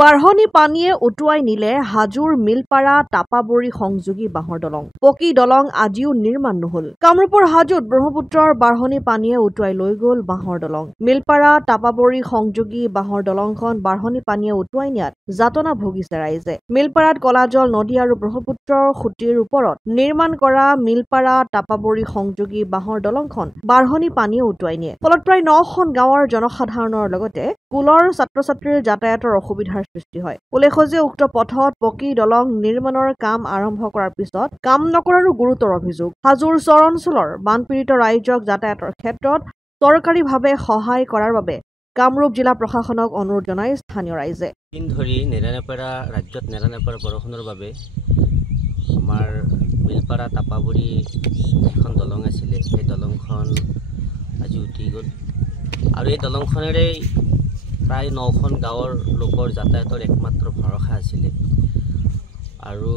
বাঢ়নী পানীয়ে উটুৱাই নিলে হাজোৰ মিলপাৰা টাপাবৰী সংযোগী বাঁহৰ দলং। পকী দলং আজিও নিৰ্মাণ নহল। কামৰূপৰ হাজোত ব্ৰহ্মপুত্ৰৰ বাঢ়নী পানীয়ে উটুৱাই লৈ গ'ল বাঁহৰ দলং। মিলপাৰা টাপাবৰী সংযোগী বাঁহৰ দলংখন বাঢ়নী পানীয়ে উটুৱাই নিয়াত যাতনা ভুগিছে ৰাইজে। মিলপাৰাত কলাজল নদী আৰু ব্ৰহ্মপুত্ৰৰ খুঁটিৰ ওপৰত নিৰ্মাণ কৰা মিলপাৰা টাপাবৰী সংযোগী বাঁহৰ দলংখন বাঢ়নী পানীয়ে উটুৱাই নিয়ে। ফলত প্ৰায় 9খন গাঁৱৰ জনসাধাৰণৰ লগতে স্কুলৰ ছাত্ৰ-ছাত্ৰীৰ যাতায়াতৰ অসুবিধাৰ সৃষ্টি হয়। উল্লেখ্য যে উক্ত পথত পকী দলং নিৰ্মাণৰ কাম আৰম্ভ কৰাৰ পিছত কাম নকৰাৰো গুৰুতৰ অভিযোগ। হাজোৰ চৰ অঞ্চলৰ বানপীড়িত ৰাইজক যাতায়াতৰ ক্ষেত্ৰত চৰকাৰীভাৱে সহায় কৰাৰ বাবে কামৰূপ জিলা প্ৰশাসনক অনুৰোধ জনায় স্থানীয় ৰাইজে। দিন ধৰি নেৰানেপেৰা ৰাজ্যত নেৰানেপেৰা বৰষুণৰ বাবে আমাৰ মিলপাৰা টাপাবৰী এখন দলং আছিলে, সেই দলংখন আজি উটি গ'ল আৰু এই দলংখনেৰে প্ৰায় 9খন গাঁৱৰ লোকৰ যাতায়াতৰ একমাত্ৰ ভৰসা আছিলে। আৰু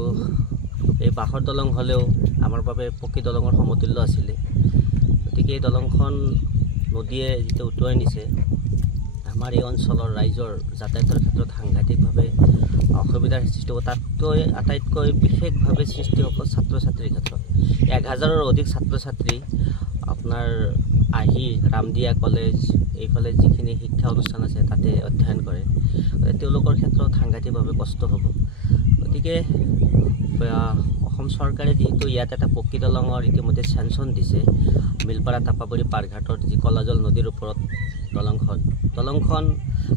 এই বাঁহৰ দলং হ'লেও আমাৰ বাবে পকী দলঙৰ সমতুল্য আছিলে। গতিকে এই দলংখন নদীয়ে যেতিয়া উটুৱাই নিছে, আমাৰ এই অঞ্চলৰ ৰাইজৰ যাতায়াতৰ ক্ষেত্ৰত সাংঘাতিকভাৱে অসুবিধাৰ সৃষ্টি হ'ব। তাতকৈ আটাইতকৈ বিশেষভাৱে সৃষ্টি হ'ব ছাত্ৰ ছাত্ৰীৰ ক্ষেত্ৰত। 1000ৰ অধিক ছাত্ৰ ছাত্ৰী আপোনাৰ আহি ৰামদিয়া কলেজ এইফালে যিখিনি শিক্ষা অনুষ্ঠান আছে তাতে অধ্যয়ন কৰে, তেওঁলোকৰ ক্ষেত্ৰত সাংঘাতিকভাৱে কষ্ট হ'ব। গতিকে অসম চৰকাৰে যিহেতু ইয়াত এটা পকী দলঙৰ ইতিমধ্যে চেংচন দিছে, মিলপাৰা টাপাবৰী পাৰঘাটৰ যি কলাজল নদীৰ ওপৰত দলংখন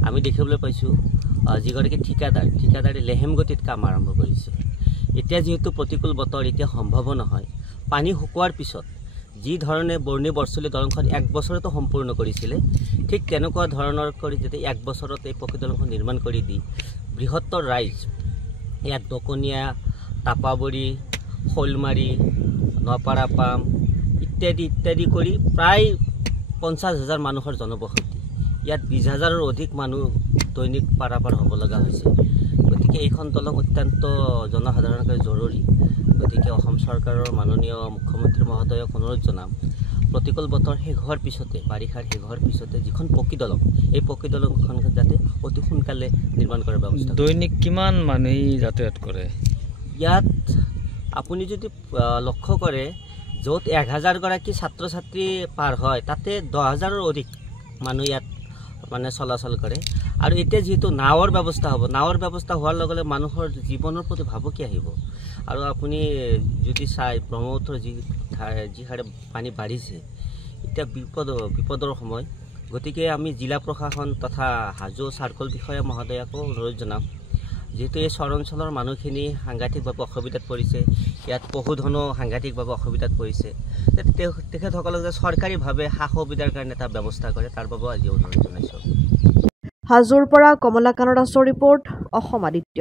আমি দেখিবলৈ পাইছোঁ যিগৰাকী ঠিকাদাৰে লেহেম গতিত কাম আৰম্ভ কৰিছে। এতিয়া যিহেতু প্ৰতিকূল বতৰ, এতিয়া সম্ভৱ নহয়। পানী শুকোৱাৰ পিছত যি ধৰণে বৰ্ণি বৰচলি দলংখন 1 বছৰতো সম্পূৰ্ণ কৰিছিলে, ঠিক তেনেকুৱা ধৰণৰ কৰি যদি 1 বছৰত এই পকী দলংখন নিৰ্মাণ কৰি দি বৃহত্তৰ ৰাইজ ইয়াত দকনীয়া, টাপাবৰী, শৈলমাৰী, নপাৰা পাম ইত্যাদি কৰি প্ৰায় 50,000 মানুহৰ জনবসতি। ইয়াত 20,000ৰ অধিক মানুহ দৈনিক পাৰাপাৰ হ'ব লগা হৈছে। গতিকে এইখন দলং অত্যন্ত জনসাধাৰণৰ কাৰণে জৰুৰী। গতিকে অসম চৰকাৰৰ মাননীয় মুখ্যমন্ত্ৰী মহোদয়ক অনুৰোধ জনাম, প্ৰতিকূল বতৰ শেষ হোৱাৰ পিছতে, বাৰিষাৰ শেষ হোৱাৰ পিছতে যিখন পকী দলং, এই পকী দলংখন যাতে অতি সোনকালে নিৰ্মাণ কৰাৰ ব্যৱস্থা। দৈনিক কিমান মানুহ যাতায়াত কৰে ইয়াত? আপুনি যদি লক্ষ্য কৰে, য'ত 1000গৰাকী ছাত্ৰ ছাত্ৰী পাৰ হয়, তাতে 10,000ৰ অধিক মানুহ ইয়াত মানে চলাচল কৰে। আৰু এতিয়া যিহেতু নাৱৰ ব্যৱস্থা হ'ব, নাৱৰ ব্যৱস্থা হোৱাৰ লগে লগে মানুহৰ জীৱনৰ প্ৰতি ভাবুকি আহিব। আৰু আপুনি যদি চাই ব্ৰহ্মপুত্ৰৰ যি হাৰে পানী বাঢ়িছে, এতিয়া বিপদৰ সময়। গতিকে আমি জিলা প্ৰশাসন তথা হাজো চাৰ্কল বিষয়া মহোদয়কো অনুৰোধ জনাম, যিহেতু এই চৰ অঞ্চলৰ মানুহখিনি সাংঘাতিকভাৱে অসুবিধাত পৰিছে, ইয়াত পশুধনো সাংঘাতিকভাৱে অসুবিধাত পৰিছে, তেখেতসকলক যে চৰকাৰীভাৱে সা সুবিধাৰ কাৰণে এটা ব্যৱস্থা কৰে, তাৰ বাবেও আজি অনুৰোধ জনাইছোঁ। হাজোৰ পৰা কমলাকান্ত দাসৰ ৰিপৰ্ট, অসম আদিত্য।